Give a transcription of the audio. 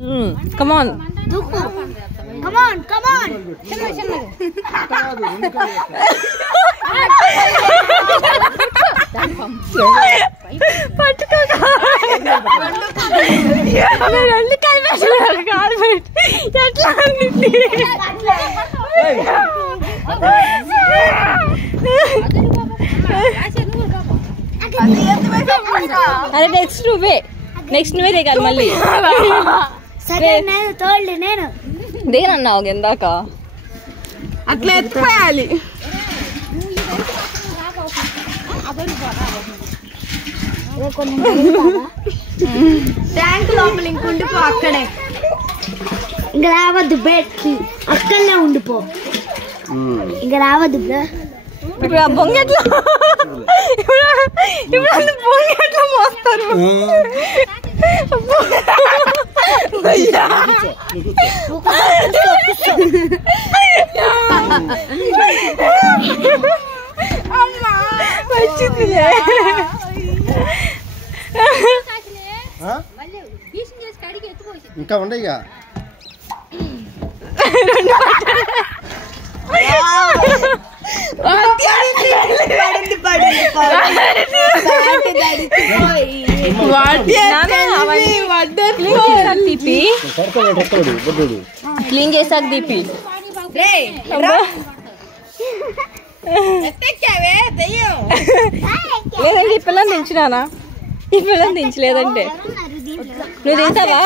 Come on. Come on. అరే next నువ్వే దిగాలి మళ్ళీ. దేనన్నావు ఎందాక అట్లా ఎత్తిపోయాలి. ట్యాంక్ లోపల ఇంకుండిపో, అక్కడే ఇంకా రావద్దు. బెట్కి అక్కడనే ఉండిపో, ఇంకా రావద్దు. ఇప్పుడు ఆ బొంగెట్లో బొంగెట్లో మోస్తారు. ఇంకా ఉండయిగా క్లీన్ చేసాక దీపి. లేదండి ఈ పిల్లని దించినానా? ఈ పిల్లని దించలేదంటే నువ్వు దించావా?